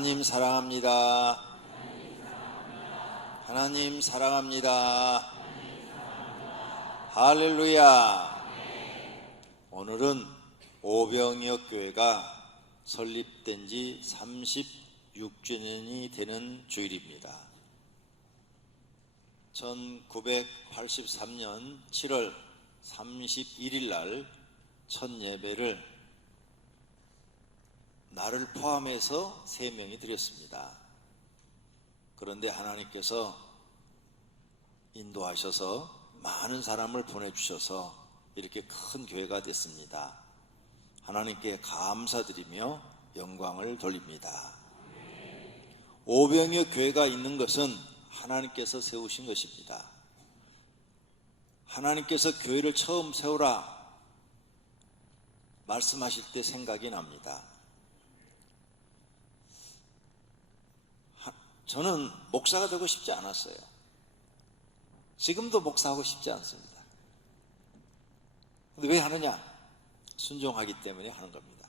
하나님 사랑합니다. 하나님 사랑합니다. 할렐루야. 오늘은 오병이어 교회가 설립된 지 36주년이 되는 주일입니다. 1983년 7월 31일 날 첫 예배를 나를 포함해서 3명이 드렸습니다. 그런데 하나님께서 인도하셔서 많은 사람을 보내주셔서 이렇게 큰 교회가 됐습니다. 하나님께 감사드리며 영광을 돌립니다. 오병이어 교회가 있는 것은 하나님께서 세우신 것입니다. 하나님께서 교회를 처음 세우라 말씀하실 때 생각이 납니다. 저는 목사가 되고 싶지 않았어요. 지금도 목사하고 싶지 않습니다. 근데 왜 하느냐? 순종하기 때문에 하는 겁니다.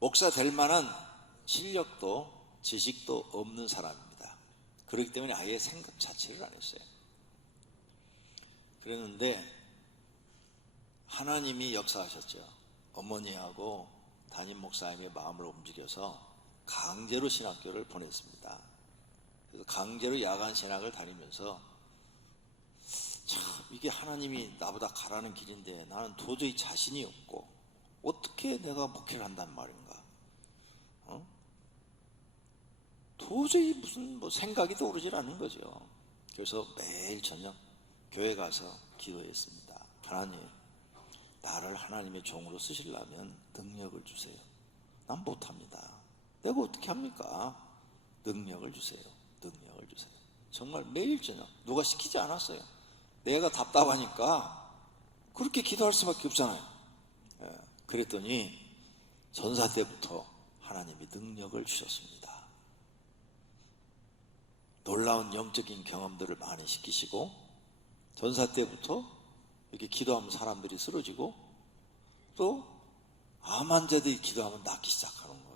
목사 될 만한 실력도 지식도 없는 사람입니다. 그렇기 때문에 아예 생각 자체를 안 했어요. 그랬는데 하나님이 역사하셨죠. 어머니하고 담임 목사님의 마음을 움직여서 강제로 신학교를 보냈습니다. 그래서 강제로 야간 신학을 다니면서 참 이게 하나님이 나보다 가라는 길인데 나는 도저히 자신이 없고 어떻게 내가 목회를 한단 말인가? 도저히 무슨 생각이 떠오르질 않는 거죠. 그래서 매일 저녁 교회 가서 기도했습니다. 하나님, 나를 하나님의 종으로 쓰시려면 능력을 주세요. 난 못합니다. 내가 어떻게 합니까? 능력을 주세요. 능력을 주세요. 정말 매일 저녁 누가 시키지 않았어요. 내가 답답하니까 그렇게 기도할 수밖에 없잖아요. 그랬더니 전사 때부터 하나님이 능력을 주셨습니다. 놀라운 영적인 경험들을 많이 시키시고 전사 때부터 이렇게 기도하면 사람들이 쓰러지고 또 암 환자들이 기도하면 낫기 시작하는 거예요.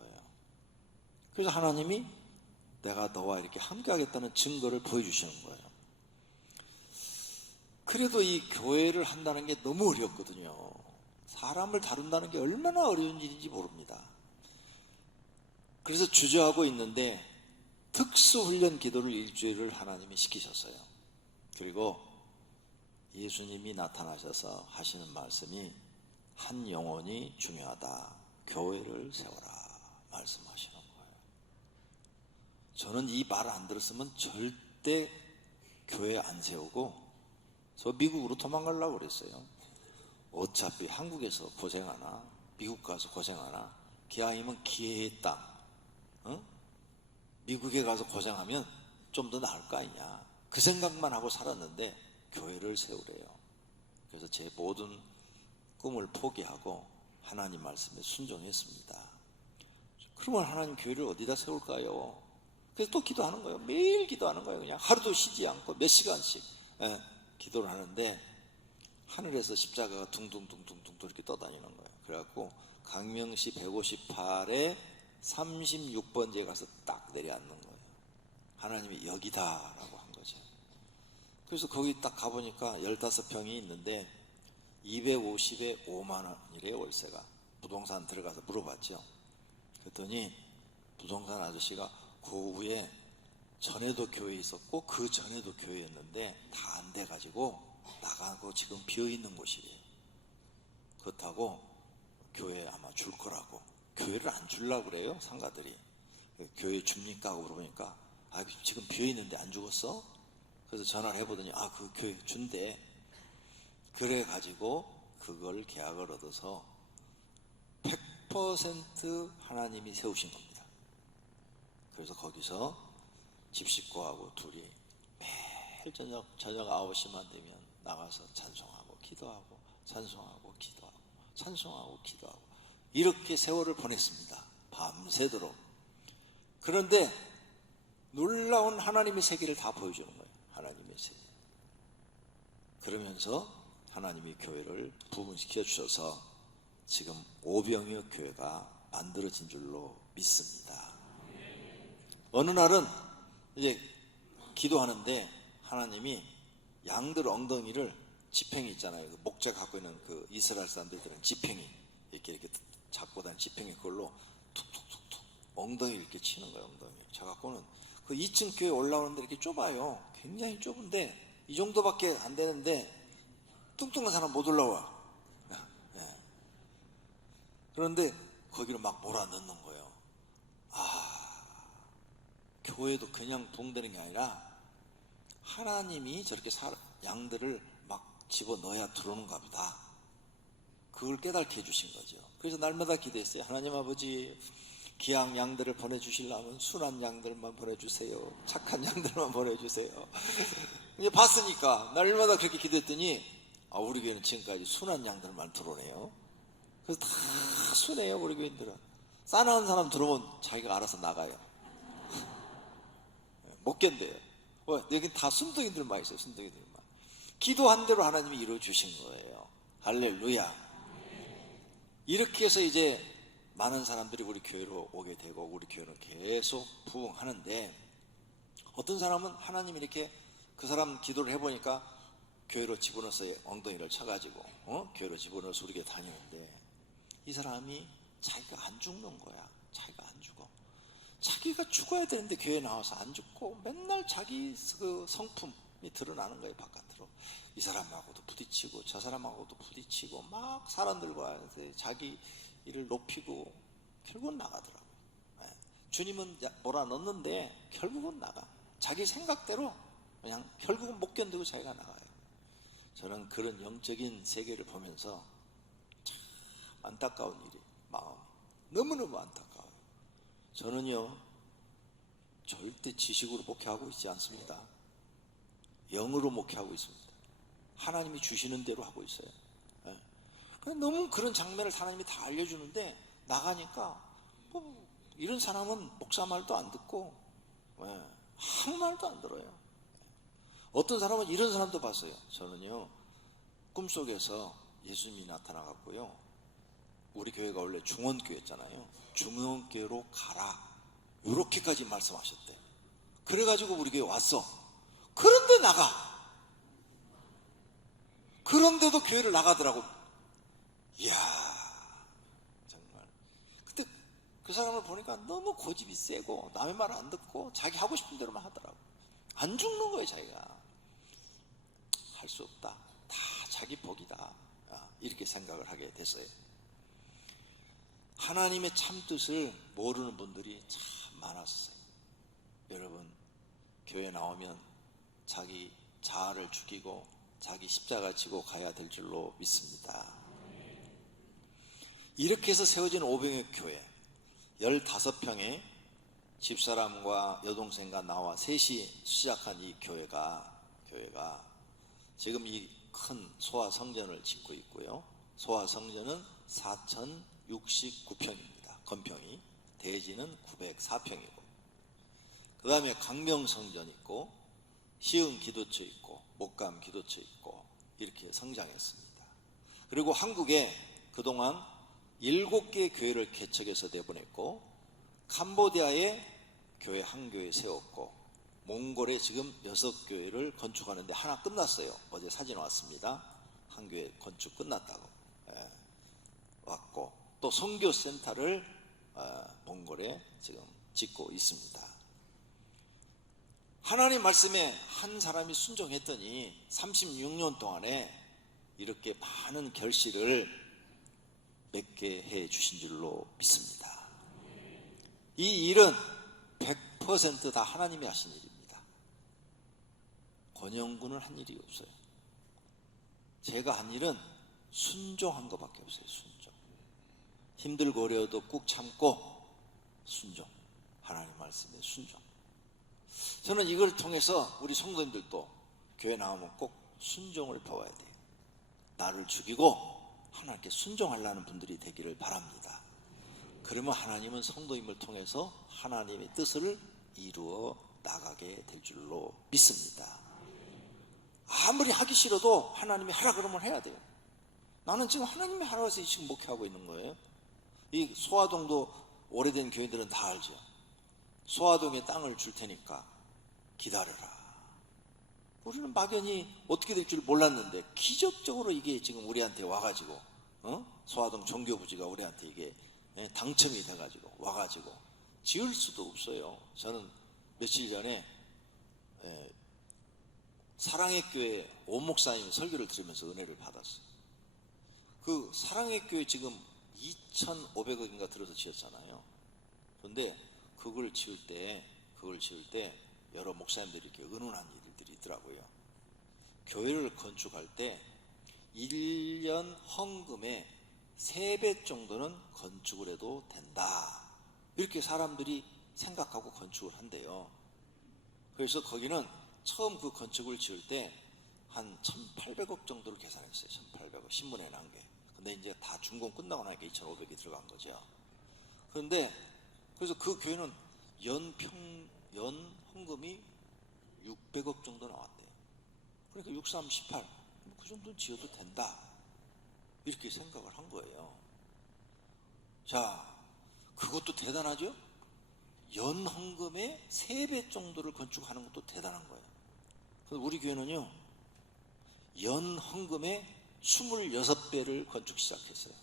그래서 하나님이 내가 너와 이렇게 함께 하겠다는 증거를 보여주시는 거예요. 그래도 이 교회를 한다는 게 너무 어렵거든요. 사람을 다룬다는 게 얼마나 어려운 일인지 모릅니다. 그래서 주저하고 있는데 특수훈련 기도를 일주일을 하나님이 시키셨어요. 그리고 예수님이 나타나셔서 하시는 말씀이 한 영혼이 중요하다. 교회를 세워라 말씀하시는 거예요. 저는 이 말 안 들었으면 절대 교회 안 세우고 저 미국으로 도망가려고 그랬어요. 어차피 한국에서 고생하나 미국 가서 고생하나 기왕이면 기회의 땅, 미국에 가서 고생하면 좀 더 나을 거 아니냐, 그 생각만 하고 살았는데 교회를 세우래요. 그래서 제 모든 꿈을 포기하고 하나님 말씀에 순종했습니다. 그러면 하나님 교회를 어디다 세울까요? 그래서 또 기도하는 거예요. 매일 기도하는 거예요. 그냥 하루도 쉬지 않고 몇 시간씩 기도를 하는데 하늘에서 십자가가 둥둥둥둥둥 이렇게 떠다니는 거예요. 그래갖고 강명시 158에 36번지에 가서 딱 내려앉는 거예요. 하나님이 여기다라고 한 거죠. 그래서 거기 딱 가보니까 15평이 있는데 250에 5만 원이래요, 월세가. 부동산 들어가서 물어봤죠. 그랬더니 부동산 아저씨가 그 후에 전에도 교회에 있었고 그 전에도 교회였는데 다 안 돼가지고 나가고 지금 비어있는 곳이래요. 그렇다고 교회 아마 줄 거라고. 교회를 안 주려고 그래요, 상가들이. 교회 줍니까 하고 물어보니까 지금 비어있는데 안 죽었어? 그래서 전화를 해보더니 그 교회 준대. 그래가지고 그걸 계약을 얻어서 100% 하나님이 세우신 겁니다. 그래서 거기서 집식구하고 둘이 매일 저녁 9시만 되면 나가서 찬송하고 기도하고 찬송하고 기도하고 찬송하고 기도하고 이렇게 세월을 보냈습니다. 밤새도록. 그런데 놀라운 하나님의 세계를 다 보여주는 거예요. 하나님의 세계. 그러면서 하나님이 교회를 부흥시켜 주셔서 지금 오병이어 교회가 만들어진 줄로 믿습니다. 어느 날은 이제 기도하는데 하나님이 양들 엉덩이를, 지팽이 있잖아요. 그 목재 갖고 있는 그 이스라엘 사람들은 지팽이 이렇게 잡고 다니는 지팽이, 그걸로 툭툭툭툭 엉덩이를 이렇게 치는 거예요. 엉덩이. 저 갖고는 그 2층 교회 올라오는데 이렇게 좁아요. 굉장히 좁은데 이 정도밖에 안 되는데 뚱뚱한 사람 못 올라와. 그런데 거기를 막 몰아넣는 거예요. 교회도 그냥 붕대는 게 아니라 하나님이 저렇게 양들을 막 집어넣어야 들어오는가 보다. 그걸 깨닫게 해주신 거죠. 그래서 날마다 기도했어요. 하나님 아버지, 기양 양들을 보내주시려면 순한 양들만 보내주세요. 착한 양들만 보내주세요. 이제 봤으니까 날마다 그렇게 기도했더니 우리 교회는 지금까지 순한 양들만 들어오네요. 그래서 다 순해요. 우리 교인들은 싸나운 사람 들어오면 자기가 알아서 나가요. 못 견뎌요. 여기 다 순둥이들만 있어요. 순둥이들만. 기도한 대로 하나님이 이루어 주신 거예요. 할렐루야. 이렇게 해서 이제 많은 사람들이 우리 교회로 오게 되고 우리 교회는 계속 부흥하는데, 어떤 사람은 하나님이 이렇게 그 사람 기도를 해보니까 교회로 집어넣어서 엉덩이를 쳐가지고 교회로 집어넣어서 우리 교회 다니는데, 이 사람이 자기가 안 죽는 거야. 자기가 안 죽어. 자기가 죽어야 되는데 교회에 나와서 안 죽고 맨날 자기 그 성품이 드러나는 거예요. 바깥으로. 이 사람하고도 부딪히고 저 사람하고도 부딪히고 막 사람들과 자기 일을 높이고 결국은 나가더라고요. 주님은 몰아넣는데 결국은 나가. 자기 생각대로 그냥 결국은 못 견디고 자기가 나가요. 저는 그런 영적인 세계를 보면서 참 안타까운 일이, 마음이 너무너무 안타까워요. 저는요 절대 지식으로 목회하고 있지 않습니다. 영으로 목회하고 있습니다. 하나님이 주시는 대로 하고 있어요. 너무 그런 장면을 하나님이 다 알려주는데 나가니까 이런 사람은 목사 말도 안 듣고 아무 말도 안 들어요. 어떤 사람은 이런 사람도 봤어요. 저는요 꿈속에서 예수님이 나타나갖고요, 우리 교회가 원래 중원교회였잖아요. 중원교회로 가라, 이렇게까지 말씀하셨대. 그래가지고 우리 교회 왔어. 그런데 나가. 그런데도 교회를 나가더라고. 이야, 정말. 그때 그 사람을 보니까 너무 고집이 세고 남의 말 안 듣고 자기 하고 싶은 대로만 하더라고. 안 죽는 거예요. 자기가 할 수 없다, 다 자기 복이다, 이렇게 생각을 하게 됐어요. 하나님의 참뜻을 모르는 분들이 참 많았어요. 여러분, 교회 나오면 자기 자아를 죽이고 자기 십자가 지고 가야 될 줄로 믿습니다. 이렇게 해서 세워진 오병의 교회, 15평에 집사람과 여동생과 나와 셋이 시작한 이 교회가 지금 이 큰 소아성전을 짓고 있고요. 소아성전은 4069평입니다. 건평이. 대지는 904평이고, 그 다음에 강명성전 있고 시흥 기도처 있고 목감 기도처 있고 이렇게 성장했습니다. 그리고 한국에 그동안 7개의 교회를 개척해서 내보냈고, 캄보디아에 교회 한 교회 세웠고, 몽골에 지금 6교회를 건축하는데 하나 끝났어요. 어제 사진 왔습니다. 한 교회 건축 끝났다고 왔고, 또 선교센터를 몽골에 지금 짓고 있습니다. 하나님 말씀에 한 사람이 순종했더니 36년 동안에 이렇게 많은 결실을 맺게 해 주신 줄로 믿습니다. 이 일은 100% 다 하나님이 하신 일입니다. 권영군은 한 일이 없어요. 제가 한 일은 순종한 것밖에 없어요. 순종. 힘들고 어려워도 꾹 참고 순종. 하나님 말씀에 순종. 저는 이걸 통해서 우리 성도님들도 교회 나오면 꼭 순종을 배워야 돼요. 나를 죽이고 하나님께 순종하려는 분들이 되기를 바랍니다. 그러면 하나님은 성도님을 통해서 하나님의 뜻을 이루어 나가게 될 줄로 믿습니다. 아무리 하기 싫어도 하나님이 하라 그러면 해야 돼요. 나는 지금 하나님이 하라고 해서 지금 목회하고 있는 거예요. 이 소화동도 오래된 교인들은 다 알죠. 소화동에 땅을 줄 테니까 기다려라. 우리는 막연히 어떻게 될 줄 몰랐는데 기적적으로 이게 지금 우리한테 와가지고 소화동 종교부지가 우리한테 이게 당첨이 돼가지고 와가지고 지을 수도 없어요. 저는 며칠 전에 사랑의 교회 오 목사님 설교를 들으면서 은혜를 받았어요. 그 사랑의 교회 지금 2,500억인가 들어서 지었잖아요. 그런데 그걸 지을 때 여러 목사님들이 이렇게 의논한 일들이 있더라고요. 교회를 건축할 때 1년 헌금의 3배 정도는 건축을 해도 된다. 이렇게 사람들이 생각하고 건축을 한대요. 그래서 거기는 처음 그 건축을 지을 때 한 1,800억 정도를 계산했어요. 1,800억 신문에 난 게. 근데 이제 다 준공 끝나고 나니까 2,500이 들어간 거죠. 그런데 그래서 그 교회는 연 헌금이 600억 정도 나왔대요. 그러니까 6, 3, 18, 그 정도는 지어도 된다. 이렇게 생각을 한 거예요. 자, 그것도 대단하죠? 연 헌금의 3배 정도를 건축하는 것도 대단한 거예요. 그래서 우리 교회는요, 연 헌금의 26배를 건축 시작했어요.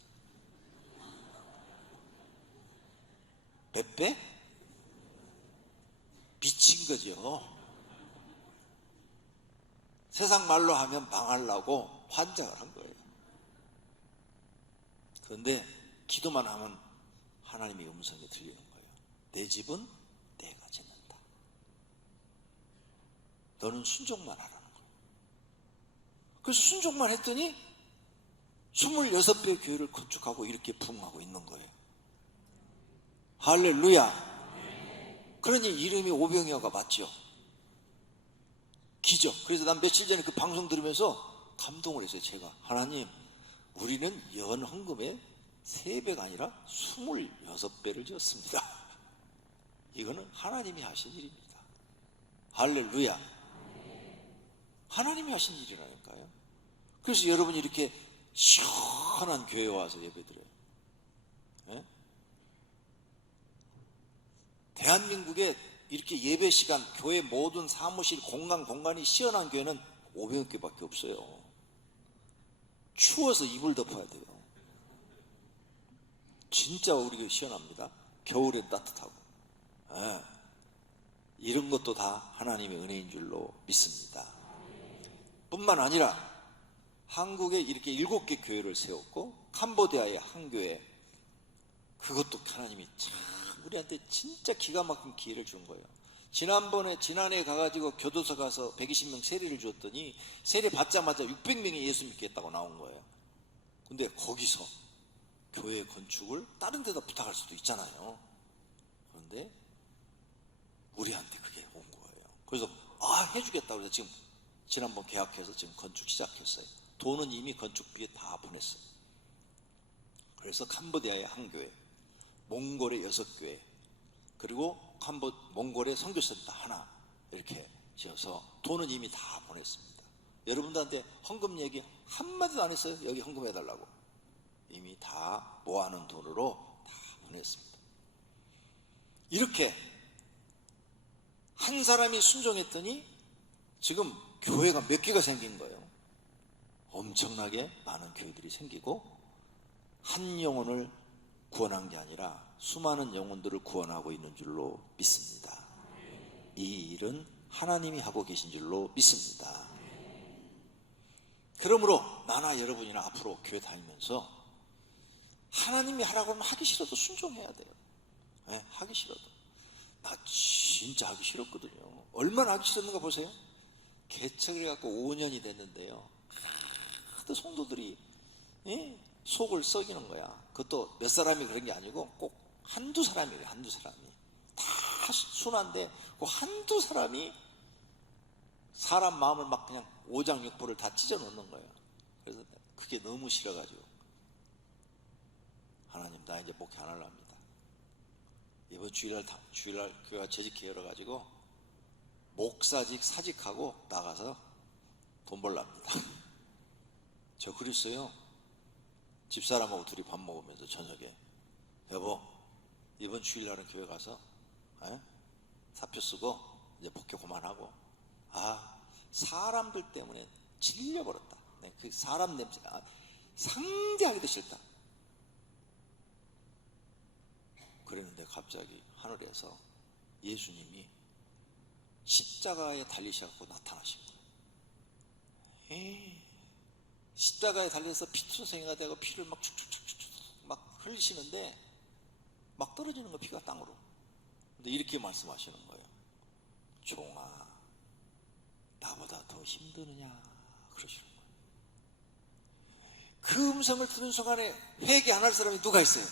몇 배? 미친 거죠. 세상 말로 하면 망하려고 환장을 한 거예요. 그런데 기도만 하면 하나님의 음성이 들리는 거예요. 내 집은 내가 짓는다. 너는 순종만 하라는 거예요. 그래서 순종만 했더니 26배의 교회를 건축하고 이렇게 부흥하고 있는 거예요. 할렐루야. 그러니 이름이 오병이어가 맞죠. 기적. 그래서 난 며칠 전에 그 방송 들으면서 감동을 했어요. 제가 하나님, 우리는 연 헌금의 3배가 아니라 26배를 지었습니다. 이거는 하나님이 하신 일입니다. 할렐루야. 하나님이 하신 일이라니까요. 그래서 여러분이 이렇게 시원한 교회에 와서 예배드려요. 네? 대한민국에 이렇게 예배 시간, 교회 모든 사무실, 공간이 시원한 교회는 500개밖에 없어요. 추워서 이불 덮어야 돼요. 진짜 우리 교회 시원합니다. 겨울엔 따뜻하고. 네. 이런 것도 다 하나님의 은혜인 줄로 믿습니다. 뿐만 아니라 한국에 이렇게 7개 교회를 세웠고 캄보디아에 한 교회, 그것도 하나님이 참 우리한테 진짜 기가 막힌 기회를 준 거예요. 지난해 가가지고 교도소 가서 120명 세례를 주었더니 세례 받자마자 600명이 예수 믿겠다고 나온 거예요. 근데 거기서 교회 건축을 다른 데다 부탁할 수도 있잖아요. 그런데 우리한테 그게 온 거예요. 그래서 해주겠다고 해서 지금 지난번 계약해서 지금 건축 시작했어요. 돈은 이미 건축비에 다 보냈어요. 그래서 캄보디아의 한 교회, 몽골의 6교회, 그리고 몽골의 선교센터 하나 이렇게 지어서 돈은 이미 다 보냈습니다. 여러분들한테 헌금 얘기 한마디도 안 했어요. 여기 헌금해달라고. 이미 다 모아놓은 돈으로 다 보냈습니다. 이렇게 한 사람이 순종했더니 지금 교회가 몇 개가 생긴 거예요. 엄청나게 많은 교회들이 생기고 한 영혼을 구원한 게 아니라 수많은 영혼들을 구원하고 있는 줄로 믿습니다. 이 일은 하나님이 하고 계신 줄로 믿습니다. 그러므로 나나 여러분이나 앞으로 교회 다니면서 하나님이 하라고 하면 하기 싫어도 순종해야 돼요. 네, 하기 싫어도. 나 진짜 하기 싫었거든요. 얼마나 하기 싫었는가 보세요. 개척을 해갖고 5년이 됐는데요, 하도 성도들이 속을 썩이는 거야. 그것도 몇 사람이 그런 게 아니고 꼭 한두 사람이래요. 한두 사람이 다 순한데 그 한두 사람이 사람 마음을 막 그냥 오장육부를 다 찢어 놓는 거예요. 그래서 그게 너무 싫어가지고 하나님, 나 이제 목회 안 하려 합니다. 이번 주일날 교회가 재직해 열어가지고 목사직 사직하고 나가서 돈 벌려 합니다. 저 그랬어요. 집사람하고 둘이 밥 먹으면서 저녁에 여보, 이번 주일날은 교회 가서 사표 쓰고 이제 복교 그만하고. 사람들 때문에 질려버렸다. 그 사람 냄새 상대하기도 싫다. 그랬는데 갑자기 하늘에서 예수님이 십자가에 달리셔서 나타나신 거예요. 십자가에 달려서 피투성이가 되고 피를 막 축축축축 막 흘리시는데 막 떨어지는 거, 피가 땅으로. 근데 이렇게 말씀하시는 거예요. 종아, 나보다 더 힘드느냐 그러시는 거예요. 그 음성을 듣는 순간에 회개 안 할 사람이 누가 있어요?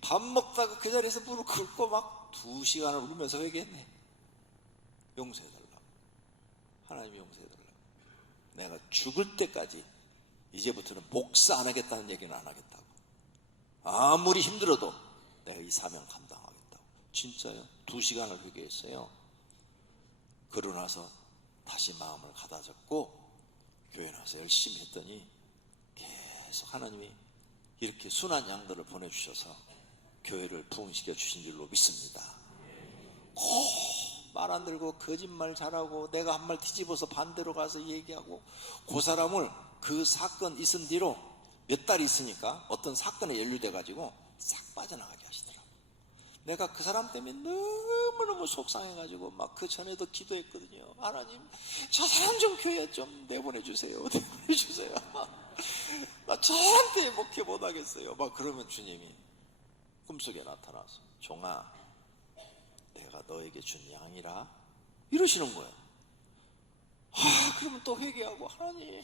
밥 먹다가 그 자리에서 무릎 꿇고 막 2시간을 울면서 회개했네. 용서해달라고. 하나님이 용서해달라고. 내가 죽을 때까지 이제부터는 목사 안 하겠다는 얘기는 안 하겠다고. 아무리 힘들어도 내가 이 사명 감당하겠다고. 진짜요? 2시간을 회개했어요. 그러고 나서 다시 마음을 가다잡고 교회 나와서 열심히 했더니 계속 하나님이 이렇게 순한 양들을 보내주셔서 교회를 부흥시켜 주신 줄로 믿습니다. 말 안 들고 거짓말 잘하고 내가 한 말 뒤집어서 반대로 가서 얘기하고, 그 사람을 그 사건 있은 뒤로 몇 달 있으니까 어떤 사건에 연루돼 가지고 싹 빠져나가게 하시더라고. 내가 그 사람 때문에 너무너무 속상해가지고 막 그 전에도 기도했거든요. 하나님, 저 사람 좀 교회 좀 내보내주세요. 내보내주세요. 나 저 사람 때문에 목회 못하겠어요. 막 그러면 주님이 꿈속에 나타나서 종아, 내가 너에게 준 양이라 이러시는 거예요. 그러면 또 회개하고, 하나님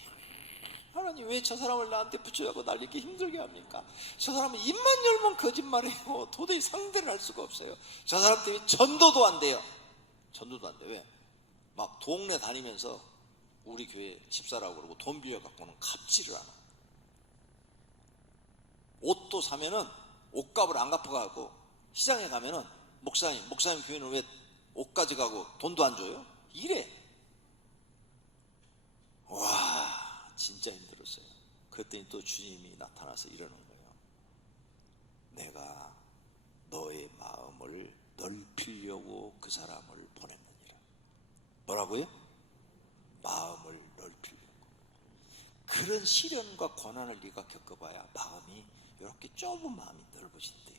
왜 저 사람을 나한테 붙여갖고 날 이렇게 힘들게 합니까? 저 사람은 입만 열면 거짓말해요. 도저히 상대를 할 수가 없어요. 저 사람 때문에 전도도 안 돼요. 전도도 안 돼. 왜? 막 동네 다니면서 우리 교회 집사라고 그러고 돈 빌려갖고는 갚지를 않아. 옷도 사면은 옷값을 안 갚아가고 시장에 가면은 목사님 교회는 왜 옷까지 가고 돈도 안 줘요? 이래. 와, 진짜 힘들었어요. 그랬더니 또 주님이 나타나서 이러는 거예요. 내가 너의 마음을 넓히려고 그 사람을 보냈느니라. 뭐라고요? 마음을 넓히려고. 그런 시련과 고난을 네가 겪어봐야 마음이 이렇게 좁은 마음이 넓어진대요.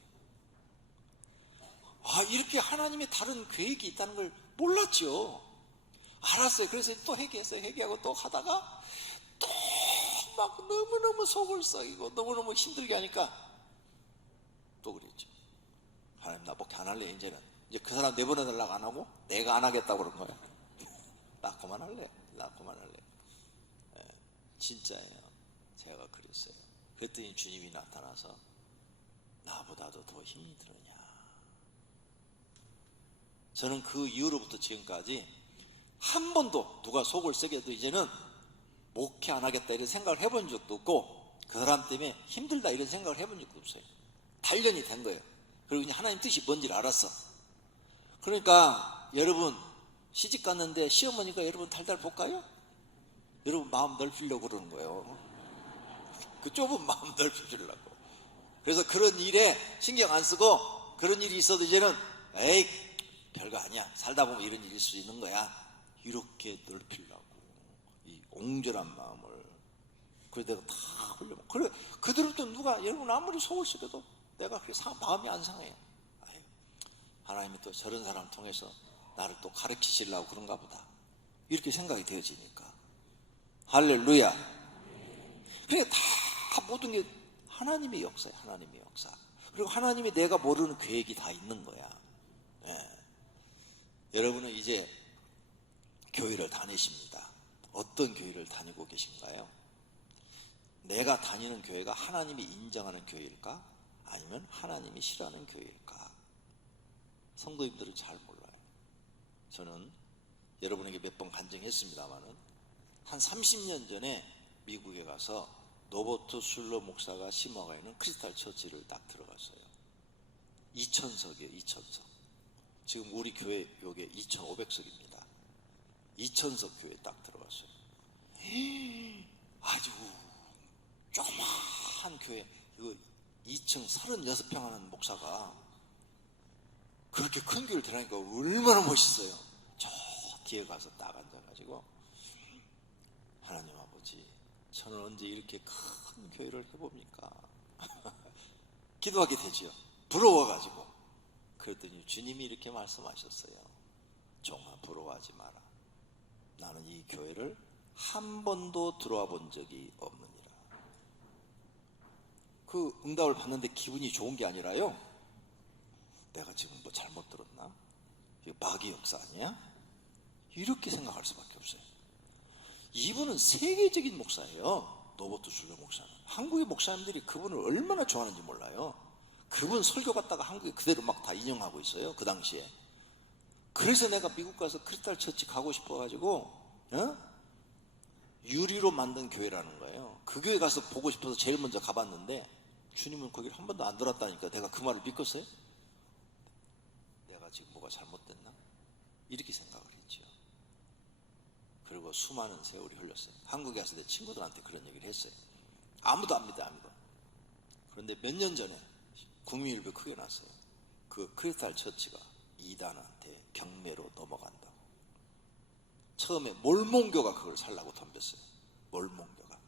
이렇게 하나님의 다른 계획이 있다는 걸 몰랐죠. 알았어요. 그래서 또 회개했어요. 회개하고 또 하다가 또 막 너무너무 속을 썩이고 너무너무 힘들게 하니까 또 그랬죠. 하나님, 나 목회 안 할래. 이제 그 사람 내보내달라고 안 하고 내가 안 하겠다고 그런 거예요. 나 그만할래. 진짜예요. 제가 그랬어요. 그랬더니 주님이 나타나서 나보다도 더 힘들으냐. 저는 그 이후로부터 지금까지 한 번도 누가 속을 썩여도 이제는 목회 안 하겠다 이런 생각을 해본 적도 없고, 그 사람 때문에 힘들다 이런 생각을 해본 적도 없어요. 단련이 된 거예요. 그리고 그냥 하나님 뜻이 뭔지를 알았어. 그러니까 여러분 시집 갔는데 시어머니가 여러분 달달 볶아요? 여러분 마음 넓히려고 그러는 거예요. 그 좁은 마음 넓혀주려고. 그래서 그런 일에 신경 안 쓰고, 그런 일이 있어도 이제는 에이 별거 아니야, 살다 보면 이런 일일 수 있는 거야, 이렇게 넓히려고 이 옹졸한 마음을. 그래서 내가 다 흘려. 그래, 그대로부터 누가 여러분 아무리 속을 썩여도 내가 그렇게 마음이 안 상해요. 하나님이 또 저런 사람 통해서 나를 또 가르치시려고 그런가 보다, 이렇게 생각이 되어지니까. 할렐루야. 그러니까 다 모든 게 하나님의 역사예요. 하나님의 역사. 그리고 하나님이 내가 모르는 계획이 다 있는 거야. 여러분은 이제 교회를 다니십니다. 어떤 교회를 다니고 계신가요? 내가 다니는 교회가 하나님이 인정하는 교회일까? 아니면 하나님이 싫어하는 교회일까? 성도님들은 잘 몰라요. 저는 여러분에게 몇 번 간증했습니다마는 한 30년 전에 미국에 가서 노버트 술러 목사가 심어가 있는 크리스탈 처치를 딱 들어갔어요. 2000석이에요. 2000석. 지금 우리 교회 요게 2500석입니다. 2000석 교회 딱 들어갔어요. 아주 조그마한 교회. 2층 36평 하는 목사가 그렇게 큰 교회를 들어가니까 얼마나 멋있어요. 저 뒤에 가서 딱 앉아가지고, 하나님 아버지, 저는 언제 이렇게 큰 교회를 해봅니까? 기도하게 되지요. 부러워가지고. 그랬더니 주님이 이렇게 말씀하셨어요. 종아, 부러워하지 마라. 나는 이 교회를 한 번도 들어와 본 적이 없느니라. 그 응답을 받는데 기분이 좋은 게 아니라요, 내가 지금 뭐 잘못 들었나? 이거 마귀 역사 아니야? 이렇게 생각할 수밖에 없어요. 이분은 세계적인 목사예요. 노버트 슐러 목사는. 한국의 목사님들이 그분을 얼마나 좋아하는지 몰라요. 그분 설교 갔다가 한국에 그대로 막 다 인용하고 있어요, 그 당시에. 그래서 내가 미국 가서 크리스탈 처치 가고 싶어가지고, 유리로 만든 교회라는 거예요. 그 교회 가서 보고 싶어서 제일 먼저 가봤는데, 주님은 거기를 한 번도 안 들었다니까 내가 그 말을 믿겠어요? 내가 지금 뭐가 잘못됐나? 이렇게 생각을 했죠. 그리고 수많은 세월이 흘렀어요. 한국에 와서 내 친구들한테 그런 얘기를 했어요. 아무도 안 믿어, 아무도. 그런데 몇 년 전에 국민일보에 크게 났어요. 그 크리스탈 처치가 이단한테 경매로 넘어간다고. 처음에 몰몬교가 그걸 살라고 덤볐어요. 몰몬교가.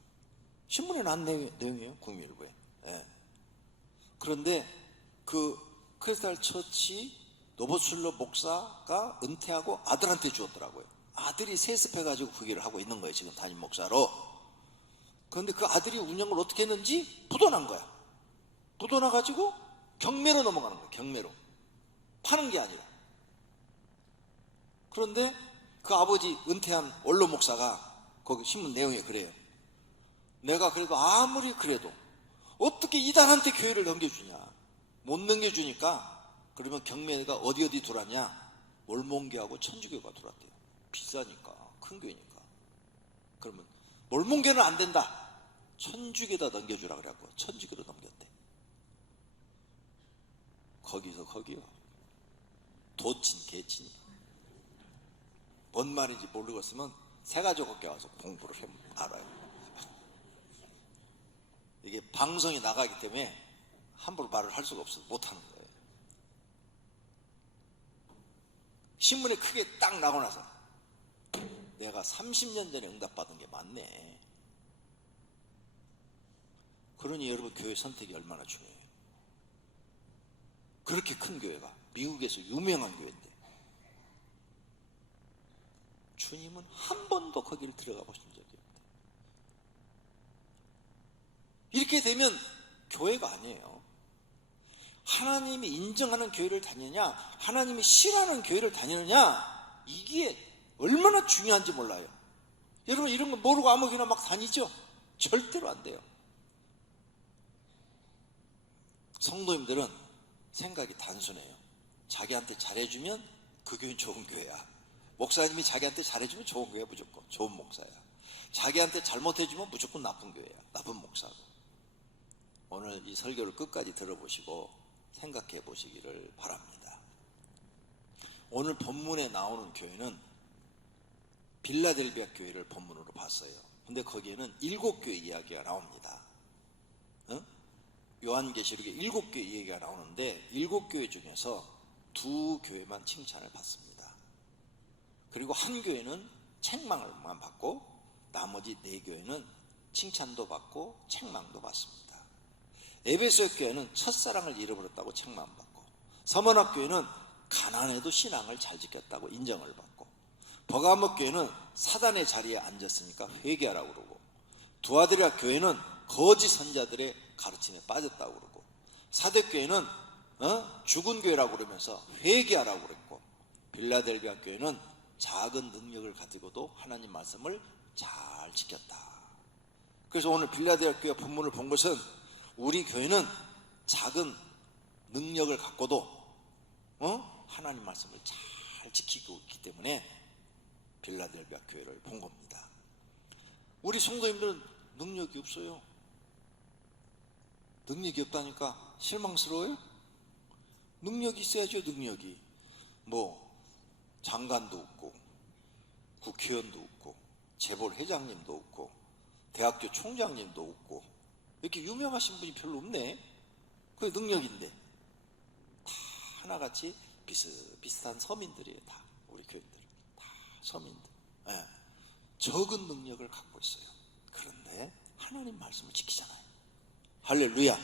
신문에 난 내용이에요, 국민일보에. 예. 그런데 그 크리스탈 처치 노버슐러 목사가 은퇴하고 아들한테 주었더라고요. 아들이 세습해가지고 그 일을 하고 있는 거예요, 지금 담임 목사로. 그런데 그 아들이 운영을 어떻게 했는지 부도난 거야. 부도나가지고 경매로 넘어가는 거야, 경매로. 파는 게 아니라. 그런데 그 아버지 은퇴한 원로 목사가 거기 신문 내용에 그래요. 내가 그래도 아무리 그래도 어떻게 이단한테 교회를 넘겨주냐. 못 넘겨주니까 그러면 경매가 어디 들어왔냐. 몰몬교하고 천주교가 들어왔대요. 비싸니까, 큰 교회니까. 그러면 몰몬교는 안 된다, 천주교에다 넘겨주라 그래갖고 천주교로 넘겼대. 거기서 거기요. 도친 개친이. 뭔 말인지 모르겠으면 새가족학교 와서 공부를 해 알아요. 이게 방송이 나가기 때문에 함부로 말을 할 수가 없어서 못하는 거예요. 신문에 크게 딱 나고 나서 내가 30년 전에 응답받은 게 맞네. 그러니 여러분, 교회 선택이 얼마나 중요해요. 그렇게 큰 교회가 미국에서 유명한 교회인데 주님은 한 번도 거기를 들어가 보신 적이 없대. 이렇게 되면 교회가 아니에요. 하나님이 인정하는 교회를 다니느냐, 하나님이 싫어하는 교회를 다니느냐, 이게 얼마나 중요한지 몰라요. 여러분, 이런 거 모르고 아무거나 막 다니죠? 절대로 안 돼요. 성도님들은 생각이 단순해요. 자기한테 잘해주면 그 교회는 좋은 교회야. 목사님이 자기한테 잘해주면 좋은 교회야, 무조건 좋은 목사야. 자기한테 잘못해주면 무조건 나쁜 교회야, 나쁜 목사고. 오늘 이 설교를 끝까지 들어보시고 생각해 보시기를 바랍니다. 오늘 본문에 나오는 교회는 빌라델비아 교회를 본문으로 봤어요. 근데 거기에는 7교회 이야기가 나옵니다. 요한계시록에 7교회 이야기가 나오는데 7교회 중에서 2교회만 칭찬을 받습니다. 그리고 한 교회는 책망을만 받고 나머지 4교회는 칭찬도 받고 책망도 받습니다. 에베소 교회는 첫사랑을 잃어버렸다고 책망받고, 서머나 교회는 가난해도 신앙을 잘 지켰다고 인정을 받고, 버가모 교회는 사단의 자리에 앉았으니까 회개하라고 그러고, 두아드리아 교회는 거짓 선자들의 가르침에 빠졌다고 그러고, 사대교회는 죽은 교회라고 그러면서 회개하라고 그랬고, 빌라델비아 교회는 작은 능력을 가지고도 하나님 말씀을 잘 지켰다. 그래서 오늘 빌라델비아 교회 본문을 본 것은 우리 교회는 작은 능력을 갖고도 하나님 말씀을 잘 지키고 있기 때문에 빌라델비아 교회를 본 겁니다. 우리 성도님들은 능력이 없어요. 능력이 없다니까 실망스러워요? 능력이 있어야죠. 능력이. 뭐 장관도 없고 국회의원도 없고 재벌 회장님도 없고 대학교 총장님도 없고 이렇게 유명하신 분이 별로 없네. 그 능력인데 다 하나같이 비슷비슷한 서민들이에요. 다 우리 교인들 다 서민들. 예. 적은 능력을 갖고 있어요. 그런데 하나님 말씀을 지키잖아요. 할렐루야.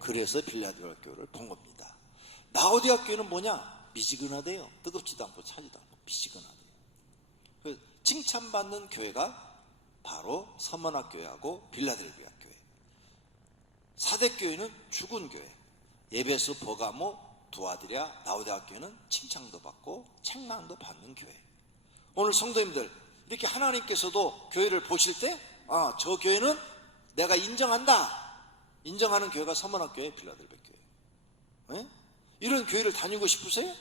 그래서 빌라델피아 교회를 본 겁니다. 라오디게아 교회는 뭐냐? 미지근하대요. 뜨겁지도 않고 차지도 않고 미지근하대요. 칭찬받는 교회가 바로 서머나 교회하고 빌라델피아 교회. 사대 교회는 죽은 교회. 에베소, 버가모, 두아디라, 라오디게아 교회는 칭찬도 받고 책망도 받는 교회. 오늘 성도님들 이렇게 하나님께서도 교회를 보실 때 저 교회는 내가 인정한다. 인정하는 교회가 서머나 교회, 빌라델피아 교회. 네? 이런 교회를 다니고 싶으세요?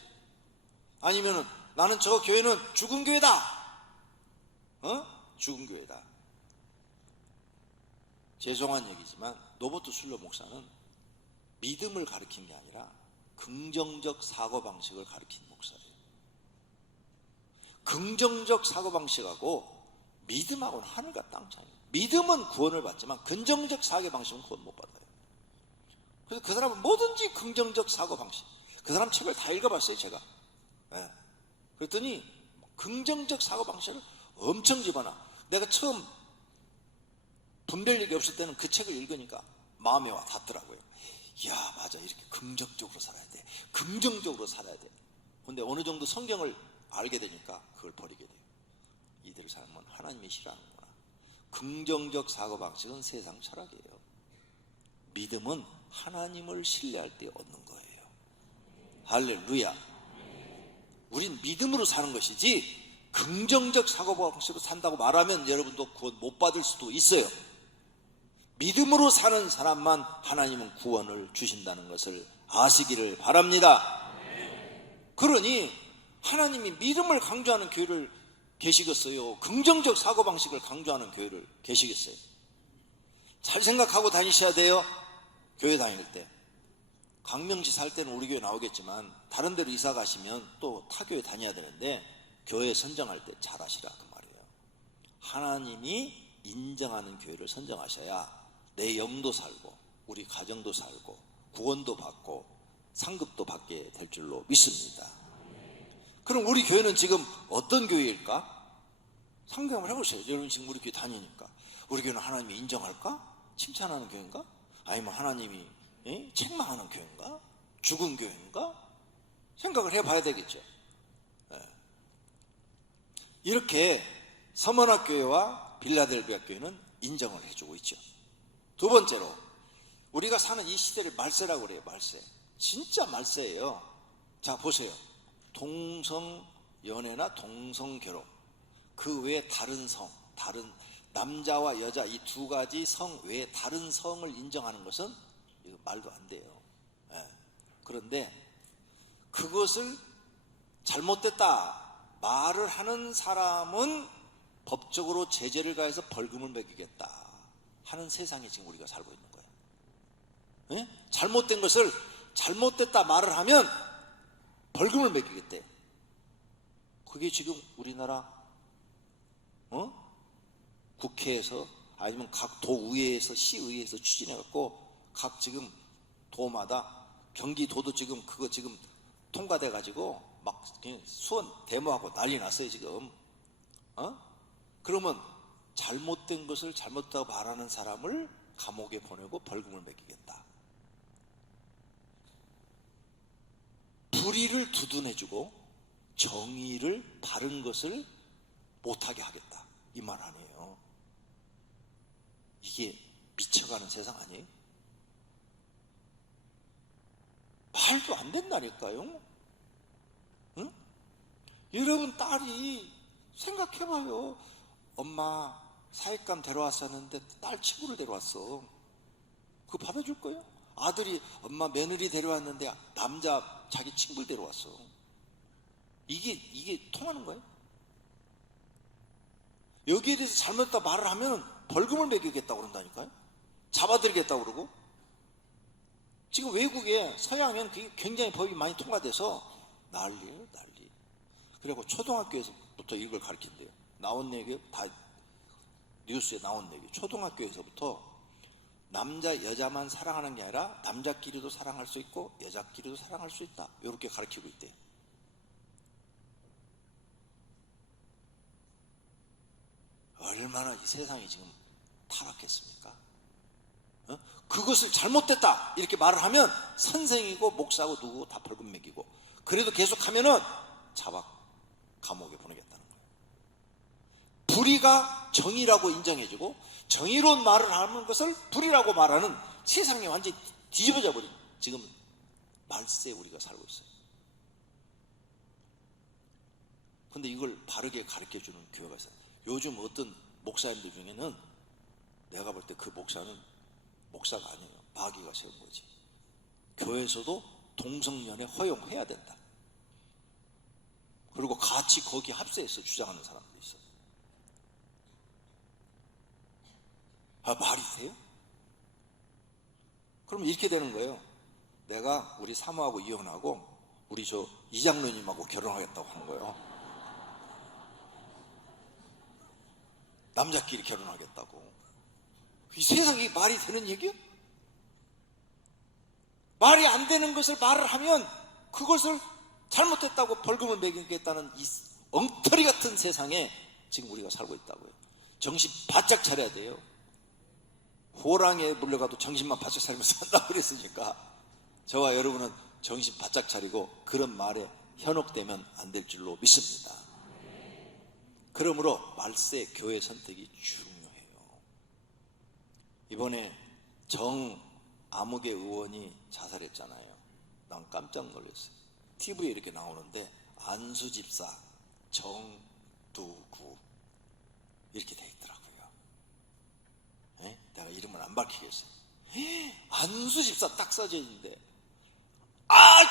아니면은 나는 저 교회는 죽은 교회다. 죽은 교회다. 죄송한 얘기지만 노버트 슐러 목사는 믿음을 가르친 게 아니라 긍정적 사고방식을 가르친 목사예요. 긍정적 사고방식하고 믿음하고는 하늘과 땅 차이예요. 믿음은 구원을 받지만 긍정적 사고방식은 구원 못 받아요. 그래서 그 사람은 뭐든지 긍정적 사고방식. 그 사람 책을 다 읽어봤어요, 제가. 네. 그랬더니 긍정적 사고방식을 엄청 집어넣어. 내가 처음 분별력이 없을 때는 그 책을 읽으니까 마음에 와 닿더라고요. 이야, 맞아. 이렇게 긍정적으로 살아야 돼. 긍정적으로 살아야 돼. 근데 어느 정도 성경을 알게 되니까 그걸 버리게 돼요. 이들의 삶은 하나님이 싫어하는구나. 긍정적 사고방식은 세상 철학이에요. 믿음은 하나님을 신뢰할 때 얻는 거예요. 할렐루야. 우린 믿음으로 사는 것이지 긍정적 사고방식으로 산다고 말하면 여러분도 구원 못 받을 수도 있어요. 믿음으로 사는 사람만 하나님은 구원을 주신다는 것을 아시기를 바랍니다. 그러니 하나님이 믿음을 강조하는 교회를 계시겠어요? 긍정적 사고방식을 강조하는 교회를 계시겠어요? 잘 생각하고 다니셔야 돼요. 교회 다닐 때. 강명시 살 때는 우리 교회 나오겠지만 다른 데로 이사 가시면 또 타 교회 다녀야 되는데 교회 선정할 때 잘 하시라 그 말이에요. 하나님이 인정하는 교회를 선정하셔야 내 영도 살고 우리 가정도 살고 구원도 받고 상급도 받게 될 줄로 믿습니다. 그럼 우리 교회는 지금 어떤 교회일까? 상상을 해보세요. 여러분 지금 우리 교회 다니니까 우리 교회는 하나님이 인정할까? 칭찬하는 교회인가? 아니면 하나님이 책망하는 교회인가? 죽은 교회인가? 생각을 해봐야 되겠죠. 이렇게 서머나 교회와 빌라델피아 교회는 인정을 해주고 있죠. 두 번째로 우리가 사는 이 시대를 말세라고 그래요. 말세. 진짜 말세예요. 자 보세요. 동성연애나 동성결혼 그 외에 다른 성, 다른 남자와 여자 이 두 가지 성 외에 다른 성을 인정하는 것은 이거 말도 안 돼요. 그런데 그것을 잘못됐다 말을 하는 사람은 법적으로 제재를 가해서 벌금을 매기겠다 하는 세상에 지금 우리가 살고 있는 거예요. 잘못된 것을 잘못됐다 말을 하면 벌금을 매기겠대요. 그게 지금 우리나라 국회에서 아니면 각 도의회에서 시의회에서 추진해갖고 각 지금 도마다 경기도도 지금 그거 지금 통과돼가지고 막 수원 데모하고 난리 났어요 지금. 그러면 잘못된 것을 잘못다고 말하는 사람을 감옥에 보내고 벌금을 매기겠다. 불의를 두둔해주고 정의를 바른 것을 못하게 하겠다 이 말 아니에요. 이게 미쳐가는 세상 아니에요? 말도 안 된다니까요. 응? 여러분 딸이 생각해봐요. 엄마 사익감 데려왔었는데 딸 친구를 데려왔어. 그거 받아줄 거예요? 아들이 엄마 며느리 데려왔는데 남자 자기 친구를 데려왔어. 이게 통하는 거예요? 여기에 대해서 잘못했다 말을 하면 벌금을 매기겠다고 그런다니까요. 잡아들이겠다고 그러고. 지금 외국에 서양은 굉장히 법이 많이 통과돼서 난리예요, 난리. 그리고 초등학교에서부터 이걸 가르친대요. 나온 얘기 다 뉴스에 나온 얘기. 초등학교에서부터 남자 여자만 사랑하는 게 아니라 남자끼리도 사랑할 수 있고 여자끼리도 사랑할 수 있다, 이렇게 가르치고 있대요. 얼마나 이 세상이 지금 타락했습니까? 그것을 잘못됐다 이렇게 말을 하면 선생이고 목사고 누구고 다 벌금 매기고, 그래도 계속하면은 잡아 감옥에 보내겠다는 거예요. 불의가 정의라고 인정해주고 정의로운 말을 하는 것을 불의라고 말하는 세상이 완전히 뒤집어져 버린 지금 말세에 우리가 살고 있어요. 근데 이걸 바르게 가르쳐주는 교회가 있어요. 요즘 어떤 목사님들 중에는 내가 볼 때 그 목사는 목사가 아니에요. 마귀가 세운 거지. 교회에서도 동성연애 허용해야 된다, 그리고 같이 거기 합세해서 주장하는 사람도 있어요. 아, 말이 돼요? 그럼 이렇게 되는 거예요. 내가 우리 사모하고 이혼하고 우리 저 이장로님하고 결혼하겠다고 하는 거예요. 남자끼리 결혼하겠다고. 이 세상에 말이 되는 얘기야? 말이 안 되는 것을 말을 하면 그것을 잘못했다고 벌금을 매기겠다는 이 엉터리 같은 세상에 지금 우리가 살고 있다고요. 정신 바짝 차려야 돼요. 호랑이에 물려가도 정신만 바짝 차리면 산다고 그랬으니까 저와 여러분은 정신 바짝 차리고 그런 말에 현혹되면 안 될 줄로 믿습니다. 그러므로 말세 교회 선택이 중요해요. 이번에 정아무개 의원이 자살했잖아요. 난 깜짝 놀랐어요. TV에 이렇게 나오는데 안수 집사 정두구 이렇게 돼 있더라고요. 내가 이름을 안 밝히겠어요. 안수 집사 딱 써져 있는데,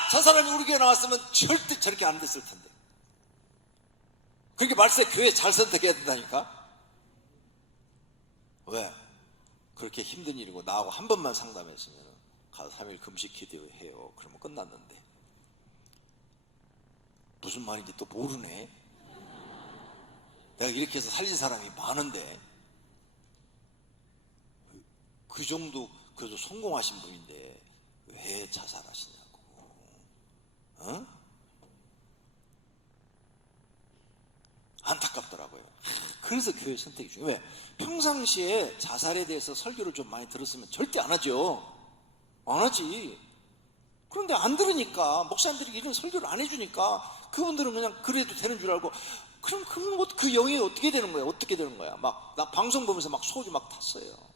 저 사람이 우리 교회 나왔으면 절대 저렇게 안 됐을 텐데. 그렇게 말세 교회 잘 선택해야 된다니까. 왜? 그렇게 힘든 일이고 나하고 한 번만 상담했으면 가서 3일 금식 기도해요, 그러면 끝났는데 무슨 말인지 또 모르네. 내가 이렇게 해서 살린 사람이 많은데 그 정도 그래도 성공하신 분인데 왜 자살하시냐고. 안타깝더라고요. 그래서 교회 선택이 중요해요. 왜? 평상시에 자살에 대해서 설교를 좀 많이 들었으면 절대 안 하죠. 안 하지. 그런데 안 들으니까, 목사님들이 이런 설교를 안 해주니까 그분들은 그냥 그래도 되는 줄 알고, 그럼 그 영이 어떻게 되는 거야? 어떻게 되는 거야? 막 나 방송 보면서 막 소주 막 탔어요.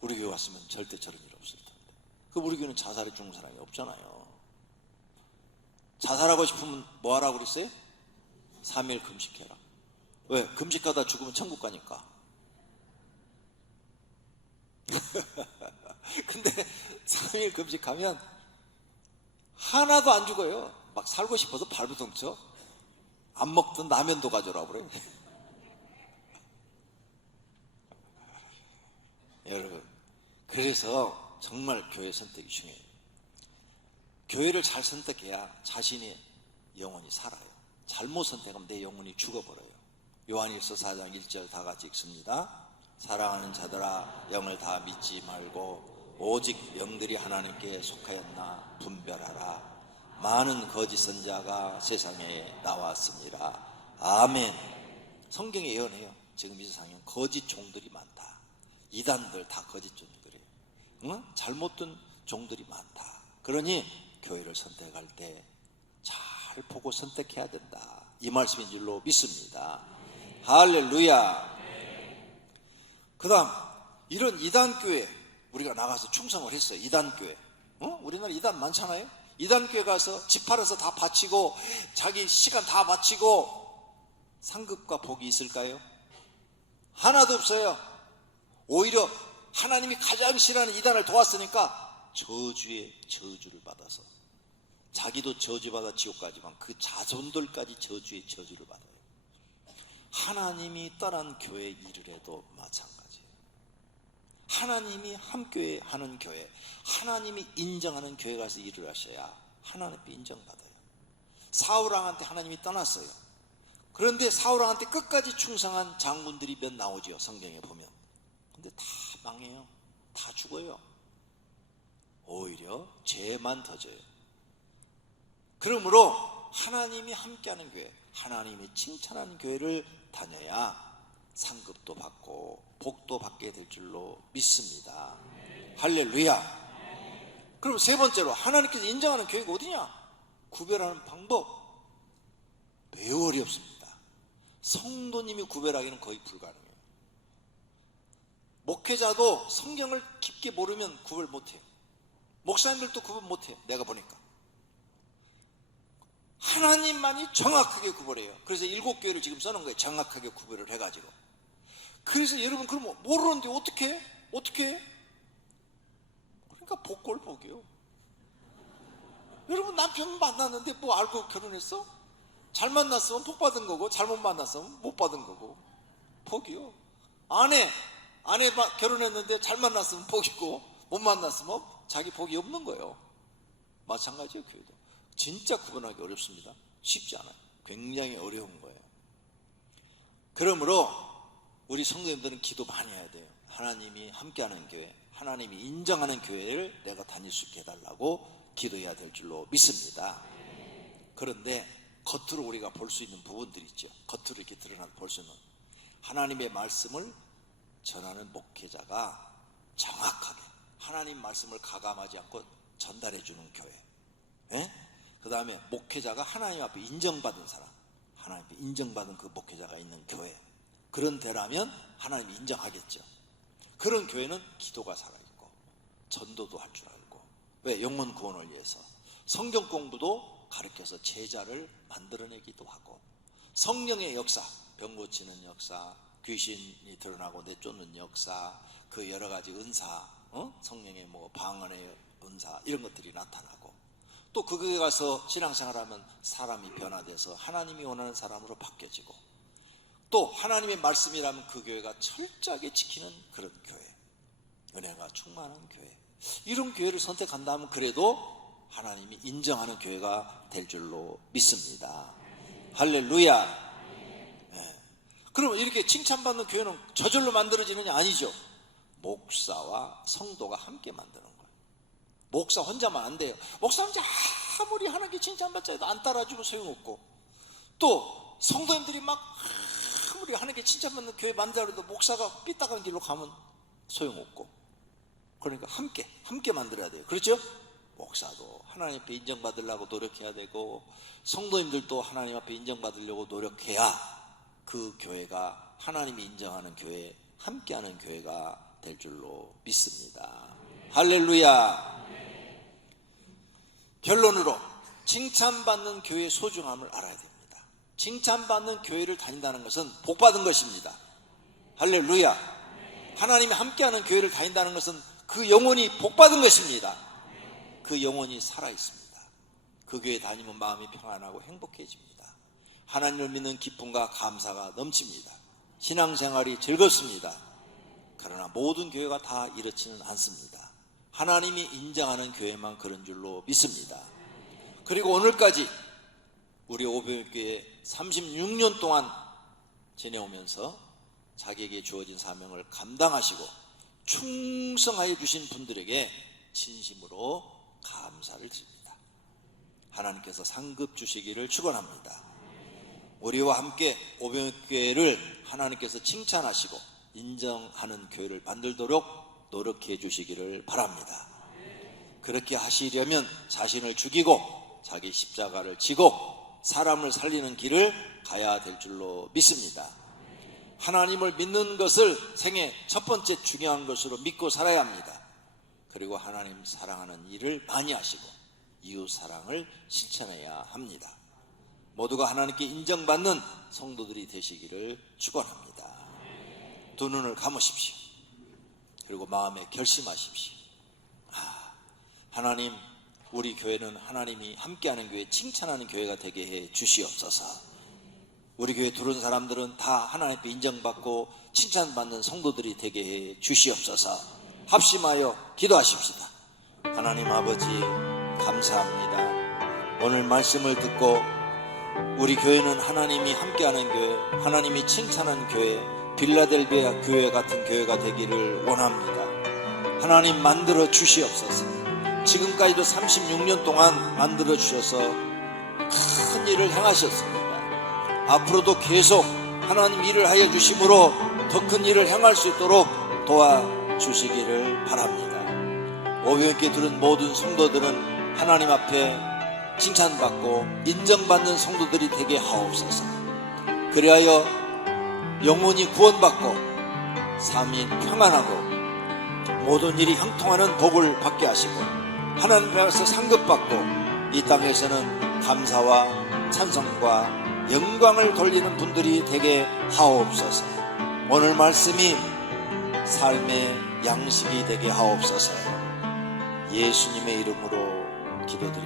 우리 교회 왔으면 절대 저런 일 없을 텐데. 그 우리 교회는 자살에 죽는 사람이 없잖아요. 자살하고 싶으면 뭐 하라고 그랬어요? 3일 금식해라. 왜? 금식하다 죽으면 천국 가니까. 근데 3일 금식하면 하나도 안 죽어요. 막 살고 싶어서 발부둥 쳐. 안 먹던 라면도 가져라 그래. 여러분, 그래서 정말 교회 선택이 중요해요. 교회를 잘 선택해야 자신의 영혼이 살아요. 잘못 선택하면 내 영혼이 죽어버려요. 요한일서 4장 1절 다 같이 읽습니다. 사랑하는 자들아, 영을 다 믿지 말고 오직 영들이 하나님께 속하였나 분별하라. 많은 거짓 선자가 세상에 나왔습니다. 아멘. 성경에 예언해요. 지금 이 세상에 거짓 종들이 많다. 이단들 다 거짓 종들이에요. 잘못된 종들이 많다. 그러니 교회를 선택할 때 잘 보고 선택해야 된다, 이 말씀인 줄로 믿습니다. 할렐루야. 그 다음, 이런 이단교회 우리가 나가서 충성을 했어요. 이단교회, 우리나라 이단 많잖아요. 이단교회 가서 집 팔아서 다 바치고 자기 시간 다 바치고 상급과 복이 있을까요? 하나도 없어요. 오히려 하나님이 가장 싫어하는 이단을 도왔으니까 저주에 저주를 받아서, 자기도 저주받아 지옥 가지만 그 자손들까지 저주에 저주를 받아요. 하나님이 떠난 교회 일을 해도 마찬가지예요. 하나님이 함께 하는 교회, 하나님이 인정하는 교회 가서 일을 하셔야 하나님께 인정받아요. 사울왕한테 하나님이 떠났어요. 그런데 사울왕한테 끝까지 충성한 장군들이 몇 나오죠, 성경에 보면. 근데 다 망해요. 다 죽어요. 오히려 죄만 더 져요. 그러므로 하나님이 함께하는 교회, 하나님이 칭찬하는 교회를 다녀야 상급도 받고 복도 받게 될 줄로 믿습니다. 할렐루야. 그럼 세 번째로 하나님께서 인정하는 교회가 어디냐? 구별하는 방법 매우 어렵습니다. 성도님이 구별하기는 거의 불가능해요. 목회자도 성경을 깊게 모르면 구별 못해요. 목사님들도 구별 못해요. 내가 보니까 하나님만이 정확하게 구별해요. 그래서 7교회를 지금 써놓은 거예요. 정확하게 구별을 해가지고. 그래서 여러분 그럼 모르는데 어떻게 해? 그러니까 복골복이요. 여러분 남편 만났는데 뭐 알고 결혼했어? 잘 만났으면 복 받은 거고 잘못 만났으면 못 받은 거고 복이요. 아내 결혼했는데 잘 만났으면 복이고 못 만났으면 자기 복이 없는 거예요. 마찬가지예요. 교회도 진짜 구분하기 어렵습니다. 쉽지 않아요. 굉장히 어려운 거예요. 그러므로 우리 성도님들은 기도 많이 해야 돼요. 하나님이 함께하는 교회, 하나님이 인정하는 교회를 내가 다닐 수 있게 해달라고 기도해야 될 줄로 믿습니다. 그런데 겉으로 우리가 볼 수 있는 부분들이 있죠. 겉으로 이렇게 드러나서 볼 수 있는 하나님의 말씀을 전하는 목회자가 정확하게 하나님 말씀을 가감하지 않고 전달해 주는 교회. 그 다음에 목회자가 하나님 앞에 인정받은 사람, 하나님 앞에 인정받은 그 목회자가 있는 교회. 그런 데라면 하나님이 인정하겠죠. 그런 교회는 기도가 살아있고 전도도 할 줄 알고, 왜? 영혼 구원을 위해서 성경 공부도 가르쳐서 제자를 만들어내기도 하고, 성령의 역사, 병 고치는 역사, 귀신이 드러나고 내쫓는 역사, 그 여러 가지 은사, 성령의 뭐 방언의 은사, 이런 것들이 나타나고, 또 그 교회 가서 신앙생활하면 사람이 변화돼서 하나님이 원하는 사람으로 바뀌어지고, 또 하나님의 말씀이라면 그 교회가 철저하게 지키는 그런 교회, 은혜가 충만한 교회, 이런 교회를 선택한다면 그래도 하나님이 인정하는 교회가 될 줄로 믿습니다. 할렐루야. 그러면 이렇게 칭찬받는 교회는 저절로 만들어지느냐? 아니죠. 목사와 성도가 함께 만드는 거예요. 목사 혼자만 안 돼요. 목사 혼자 아무리 하나님께 칭찬받자 해도 안 따라주면 소용없고, 또 성도님들이 막 아무리 하나님께 칭찬받는 교회 만들어도 목사가 삐딱한 길로 가면 소용없고, 그러니까 함께 만들어야 돼요. 그렇죠? 목사도 하나님 앞에 인정받으려고 노력해야 되고, 성도님들도 하나님 앞에 인정받으려고 노력해야 그 교회가 하나님이 인정하는 교회, 함께하는 교회가 될 줄로 믿습니다. 할렐루야. 결론으로 칭찬받는 교회의 소중함을 알아야 됩니다. 칭찬받는 교회를 다닌다는 것은 복받은 것입니다. 할렐루야. 하나님이 함께하는 교회를 다닌다는 것은 그 영혼이 복받은 것입니다. 그 영혼이 살아있습니다. 그 교회 다니면 마음이 평안하고 행복해집니다. 하나님을 믿는 기쁨과 감사가 넘칩니다. 신앙생활이 즐겁습니다. 그러나 모든 교회가 다 이렇지는 않습니다. 하나님이 인정하는 교회만 그런 줄로 믿습니다. 그리고 오늘까지 우리 오병이교회 36년 동안 지내오면서 자기에게 주어진 사명을 감당하시고 충성하여 주신 분들에게 진심으로 감사를 드립니다. 하나님께서 상급 주시기를 축원합니다. 우리와 함께 오병이교회를 하나님께서 칭찬하시고 인정하는 교회를 만들도록 노력해 주시기를 바랍니다. 그렇게 하시려면 자신을 죽이고 자기 십자가를 지고 사람을 살리는 길을 가야 될 줄로 믿습니다. 하나님을 믿는 것을 생애 첫 번째 중요한 것으로 믿고 살아야 합니다. 그리고 하나님 사랑하는 일을 많이 하시고 이웃 사랑을 실천해야 합니다. 모두가 하나님께 인정받는 성도들이 되시기를 축원합니다. 두 눈을 감으십시오. 그리고 마음에 결심하십시오. 하나님, 우리 교회는 하나님이 함께하는 교회, 칭찬하는 교회가 되게 해 주시옵소서. 우리 교회 들어온 사람들은 다 하나님 앞에 인정받고 칭찬받는 성도들이 되게 해 주시옵소서. 합심하여 기도하십시다. 하나님 아버지, 감사합니다. 오늘 말씀을 듣고 우리 교회는 하나님이 함께하는 교회, 하나님이 칭찬하는 교회, 빌라델비아 교회 같은 교회가 되기를 원합니다. 하나님 만들어 주시옵소서. 지금까지도 36년 동안 만들어 주셔서 큰 일을 행하셨습니다. 앞으로도 계속 하나님 일을 하여 주심으로 더 큰 일을 행할 수 있도록 도와주시기를 바랍니다. 오병이께 들은 모든 성도들은 하나님 앞에 칭찬받고 인정받는 성도들이 되게 하옵소서. 그리하여 영혼이 구원받고 삶이 평안하고 모든 일이 형통하는 복을 받게 하시고 하나님 앞에서 상급받고 이 땅에서는 감사와 찬송과 영광을 돌리는 분들이 되게 하옵소서. 오늘 말씀이 삶의 양식이 되게 하옵소서. 예수님의 이름으로 기도드립니다.